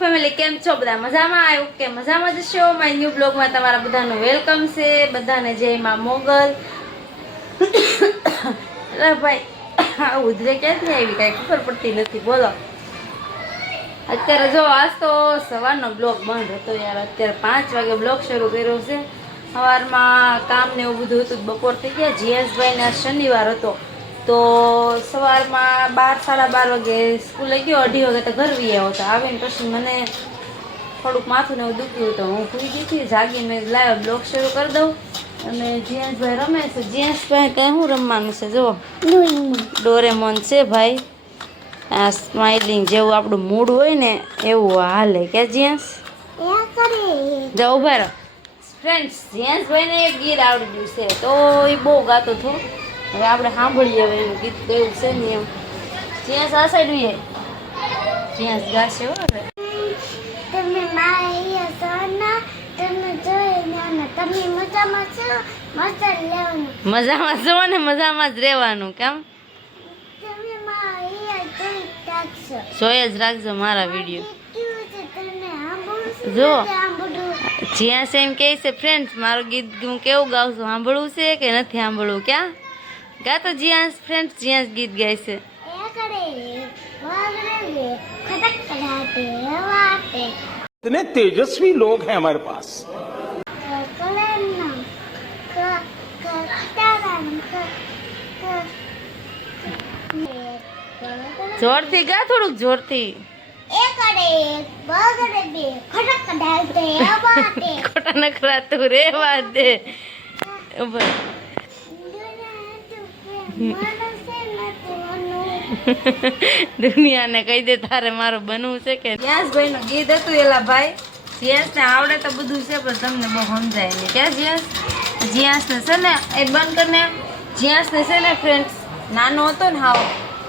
Family કેમ છો બધા મજામાં આવ્યું કે મજામાં જ છો માય ન્યુ બ્લોગમાં તમારા બધાનું વેલકમ છે બધાને જય માં મોગલ અરે ભાઈ આ ઉધરે ક્યાંથી આવી કાંઈ ખબર પડતી નથી બોલો અત્યારે જો આજ તો સવારનો બ્લોગ બંધ હતો યાર અત્યારે 5 વાગે બ્લોગ શરૂ કર્યો છે સવારમાં કામ ને એવું બધું હતું બપોર થઈ ગયા જીએસભાઈને આજ શનિવાર હતો તો સવારમાં 12 સાડા 12 વાગે સ્કૂલે ગયો 2:30 વાગે તો ઘર વી આવ્યો હતો આવીને પછી મને થોડુંક માથું ને એવું દુખ્યું હતું હું સૂઈ ગઈ હતી જાગીને મેં લાવ્યો બ્લોગ શરૂ કરી દઉં અને જીએસભાઈ રમે છે જીએસભાઈ કંઈ શું રમવાનું છે જુઓ ડોરેમોન છે ભાઈ આ સ્માઇલિંગ જેવું આપણું મૂડ હોય ને એવું હાલે કે જીએસ જાઓ ઉભા રહો ફ્રેન્ડ્સ જીએસભાઈને એક ગીત આવડ્યું છે તો એ બહુ ગાતો હતો હવે આપણે સાંભળીએ હવે એનું ગીત કેવું છે ને એમ જીએસ આ સાઈડ વીએ જીએસ ગાશે હો હવે તમે મારી સોના તમે જોઈને તમે મજામાં છો મજા લેવાનું મજામાં છો ને મજામાં જ રહેવાનું કેમ તમે મારી જોઈ રાખશો જોઈ જ રાખજો મારા વિડીયો કેવું છે તમે સાંભળો જો સાંભળો જીએસ એમ કહે છે ફ્રેન્ડ્સ મારું ગીત હું કેવું ગાઉં છું સાંભળવું છે કે નથી સાંભળવું ક્યાં ગાતો જીએસ ફ્રેન્ડ્સ જીએસ ગીત ગાય છે इतने तेजस्वी लोग हैं हमारे पास જોરથી ગા થોડુંક જોરથી ખોટા નખરા તું રેવા દે દુનિયાને કહી દે તારે મારું બનવું છે કે જીયાસભાઈ નું ગીત હતું એલા ભાઈ જીયાસ ને આવડે તો બધું છે પણ તમને બહુ સમજાય નહીં ક્યાં જીયાસ ને છે ને એ બંધ કરીને જીયાસ ને છે ને ફ્રેન્ડ્સ નાનો હતો ને હાવ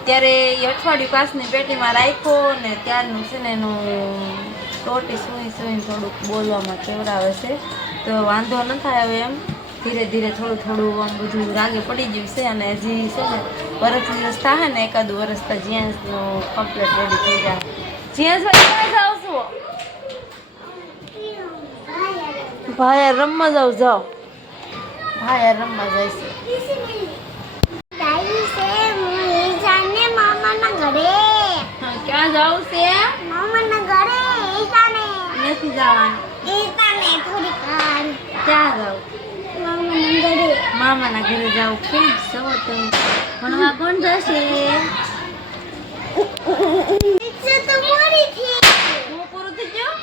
ત્યારે એ અઠવાડિયું કાચની પેટીમાં રાખ્યો ને ત્યારનું છે ને એનું ટોટી સુઈને થોડુંક બોલવામાં કેવડાવે છે તો વાંધો ન થાય હવે એમ ધીરે ધીરે થોડું આમ બધું રાગે પડી ગયું છે અને હજી છે ને વર્ષ દિવસ થાય ને એકાદું વર્ષ તો જીયાસનું કમ્પ્લીટ રેડી થઈ જાય જીયાસભાઈ ક્યાં જાઓ છો ભાઈ રમવા જાઓ ભાઈ રમવા જાય છે ક્યાં જાવ છે નથી જવાનું ક્યાં જાવ મામાના ઘરે જાવ કેમ છો તમે ભણવા કોણ જશે પૂરું થઈ ગયું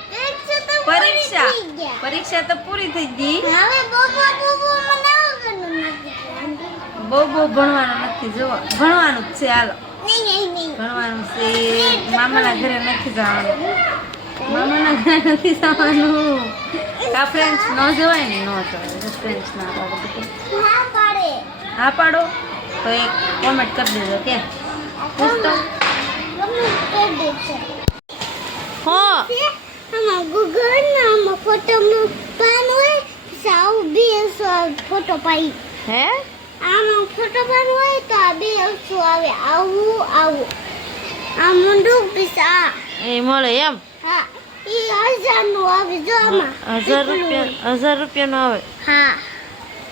પરીક્ષા તો પૂરી થઈ ગઈ બહુ ભણવાનું નથી જો ભણવાનું જ છે હાલો ભણવાનું છે મામાના ઘરે નથી જવાનું મામાના ઘરે નથી જવાનું કા ફ્રેન્ડ્સ ન જવાય ને ન જવાય ફ્રેન્ડ્સ ના પાડો હા પાડો તો એક કોમેન્ટ કરી દેજો કે પૂછતો હા ફોટો પાઈ હે આમાં ફોટો પાડવો હોય તો આ 2 અક્ષરો આવે આવું આ મુંડું પીસા એ મળે એમ હા ઈ 1000 નું આવે જો આમાં 1000 રૂપિયાનો આવે હા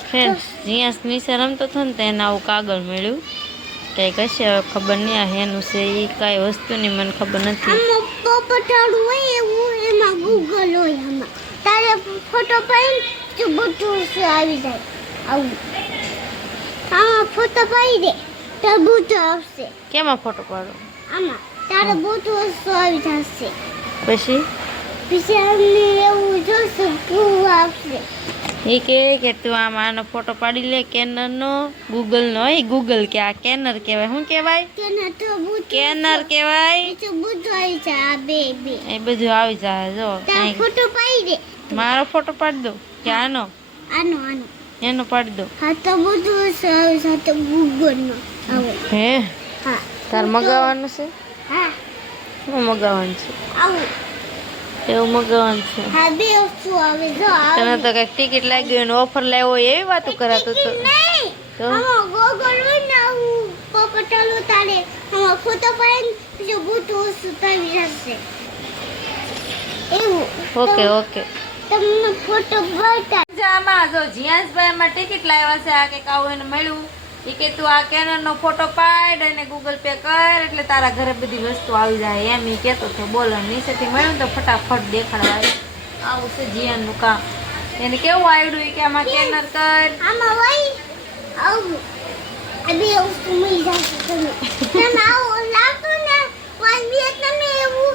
ફ્રેન્ડ્સ જીયાસ નીચે રમતો હતો ને તેને આવું કાગળ મળ્યું કંઈક હશે હવે ખબર નહીં આ હેનું છે એ કાંઈ વસ્તુની મને ખબર નથી આમાં પોપટાડું હોય એવું એમાં ગૂગલ હોય આમાં તારે ફોટો પાડીને તો બધું આવી જાય આવું આમાં ફોટો પાડી દે તો બધું આવશે કેમાં ફોટો પાડો આમાં તારે બધું આવી જશે પછી અમને એવું જોશે કેવું આવશે એ કે તું આનો ફોટો પાડી લે કેનરનો ગૂગલનો એ ગૂગલ કે આ કેનર કહેવાય શું કહેવાય કેનર કહેવાય તો બધું આવી જાય આ બે એ બધું આવી જાય જો ફોટો પાડી દે મારો ફોટો પાડી દો કે આનો એનો પાડી દો હા તો બધું આવી જાય તો ગૂગલનો આવે હે હા તાર મગાવવાનું છે હા શું મગાવવાનું છે આવું એવું મગાવવાનું છે હા બે વસ્તુ આવે જો તને તો કઈક ટિકિટ લાગી હોય ને ઓફર લાવ્યો હોય એવી વાતો કરાતો તો નહીં તો આમાં ગોગલ હોય ને આવું પોપટાલું તારે આમાં ફોટો પાડીને બીજું બધું વસ્તુ આવી જશે ઓકે ઓકે તમને ફોટો બતાવ. આમાં જો જીયાસભાઈ આમાં ટિકિટ લાવ્યા છે આ કંઈક આવું એને મળ્યું એ કે તું આ કેનરનો ફોટો પાડ અને ગૂગલ પે કર એટલે તારા ઘરે બધી વસ્તુ આવી જાય એમ એ કહેતો હતો. બોલો નીચેથી મળ્યું ને તો ફટાફટ દેખાડવા આવ્યું. આવું છે જીયાનનું કામ. એને કેવું આવડ્યું કે આમાં કેનર કર આમાં વહી આવું આ બે વસ્તુ મળી જશે તમે. તમે આવું લાગતું ને વાંધીએ તમે એવું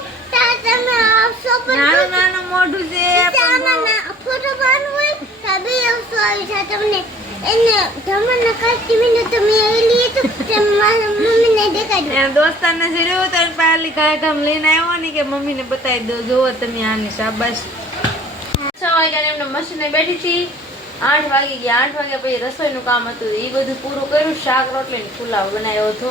તમે આવશો પણ નાનું નાનું મોઢું છે પણ બહુ- ફોટો પાડવું હોય તો બે વસ્તુ આવી જાય તમને. એને જમવાના કાઢી મિનિટ તમે એલી તો મારા મમ્મીને દેખાડ્યું. એના દોસ્તારને જોયું તો એને પહેલી ગામ લઈને આવ્યો ને કે મમ્મીને બતાવી દો જોવો તમે આની શાબાશ. 6 વાગ્યા એમને મશીને બેઠી હતી 8 વાગી ગયા. 8 વાગ્યા પછી રસોઈનું કામ હતું એ બધું પૂરું કર્યું. શાક રોટલી ને પુલાવ બનાવ્યો હતો.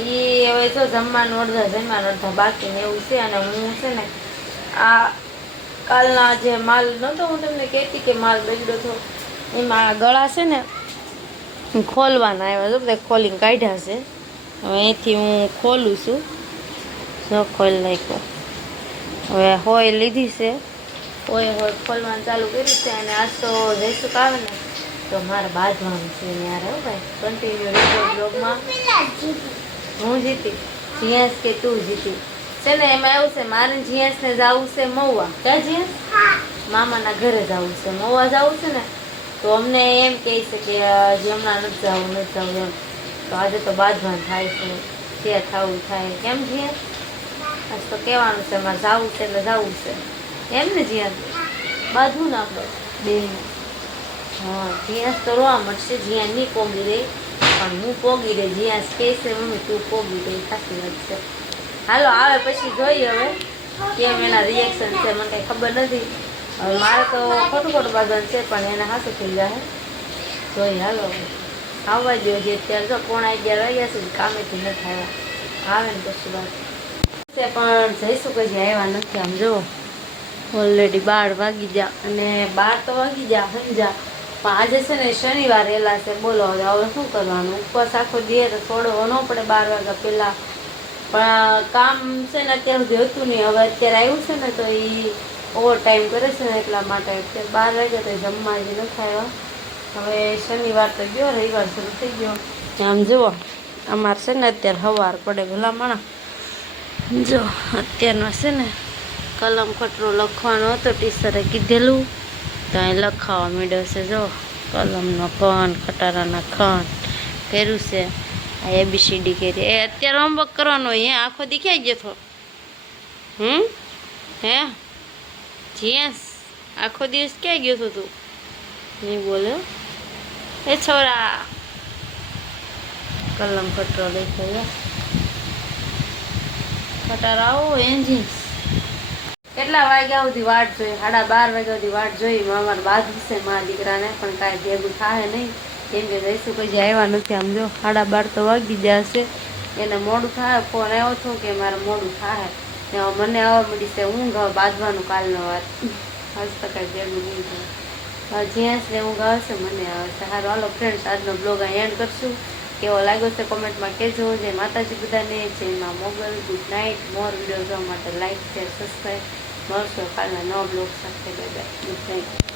એ હવે જો જમવાનું અડધા જમવાનું અડધા બાકી ને એવું છે. અને હું છે ને આ કાલના જે માલ નહોતો હું તમને કહેતી કે માલ બગડ્યો હતો એમાં ગળા છે ને ખોલવાના આવ્યા જો બધા ખોલીને કાઢ્યા છે. હવે અહીંથી હું ખોલું છું. જો ખોલ નાખ્યો. હવે હોય લીધી છે હોય ખોલવાનું ચાલુ કર્યું છે. અને આજ તો જઈશું આવે ને તો મારે બાંધવાનું છે યાર. હો ભાઈ કન્ટિન્યુ રહેજો બ્લોગમાં. પેલા જીતી. હું જીતી જીયાસ કે તું જીતી છે ને એમાં એવું છે મારે જીયાસને જવું છે મહુવા. ક્યાં જીયાસ? હા મામાના ઘરે જવું છે. મહુવા જવું છે ને તો અમને એમ કહે છે કે હજી હમણાં નથી જવું એમ. તો આજે તો બાંધવાનું થાય છે જે થવું થાય. કેમ જીયાસ? આજ તો કહેવાનું છે મારે જવું છે એટલે જવું છે એમ ને જીયાસ? બાંધવું ને આપણે બેન. હા જીયાસ તો રોવા મળશે. જીયાસ નહીં પોગી રહી પણ હું પોગી રહી. જીયાસ કહે છે મમ્મી તું પોગી રહી. સાચી વાત છે. હાલો આવે પછી જોઈએ હવે કેમ એના રિએક્શન છે. મને કંઈ ખબર નથી. હવે મારે તો ખોટું બાંધવાનું છે પણ એને હાથું થઈ જાય. જોઈએ હાલો આવવા દો. જે અત્યારે જો 11:30 વાગ્યા છે કામેથી નથી આવ્યા. આવે ને પછી વાત છે પણ જઈશું કે જે આવ્યા નથી. આમ જુઓ ઓલરેડી 12 વાગી ગયા. અને 12 તો વાગી ગયા સમજા પણ આજે છે ને શનિવાર એલા છે. બોલો હવે શું કરવાનું? ઉપવાસ આખો દે તો છોડવો ન પડે 12 વાગ્યા પહેલાં. પણ કામ છે ને અત્યાર સુધી હતું નહીં. હવે અત્યારે આવ્યું છે ને તો એ ઓવર ટાઈમ કરે છે ને એટલા માટે અત્યારે 12 વાગ્યા તો જમવા જ નથી આવ્યા. હવે શનિવાર તો ગયો રવિવાર શરૂ થઈ ગયો. આમ જુઓ અમારે છે ને અત્યારે સવાર પડે ભલામણા. જો અત્યારમાં છે ને કલમ ખટરો લખવાનો હતો ટીચરે કીધેલું તો અહીં લખાવા માંડ્યો છે. જો કલમનો ખંડ ખટારાના ખંડ કર્યું છે. આ ABCD કરી. એ અત્યારે હોમવર્ક કરવાનો હોય. આખો દેખાઈ ગયો હતો. હે જીયાસ આખો દિવસ ક્યાં ગયો હતો તું? નહીં બોલ્યો એ છોરા. કલમ ખટરો લખ્યો ખટારા આવો એન્જિન. કેટલા વાગ્યા સુધી વાટ જોઈ? 12:30 વાગ્યા સુધી વાટ જોઈ. અમારે બાજુ છે મારા દીકરાને પણ કાંઈ ભેગું થાય નહીં કેમ કે જઈશું કોઈ આવ્યા નથી. આમ જો 12:30 તો વાગી ગયા છે. એને મોડું થાય. ફોન આવ્યો હતો કે મારે મોડું થાય. મને આવવા મળી છે ઊંઘ. હવે બાંધવાનું કાલનો વાત. આજ તો કાંઈ ભેગું નહીં થાય. જ્યાંસને ઊંઘ આવશે મને આવશે. સારું હાલો ફ્રેન્ડ્સ આજનો બ્લોગ અહીં એન્ડ કરશું. કેવો લાગ્યો છે કોમેન્ટમાં કહેજો. જય માતાજી બધાને. જય માં Mogal. Good night. More video જોવા માટે લાઈક શેર સબસ્ક્રાઈબ. મળશો કાલના નવા બ્લોગ સાથે. Good night.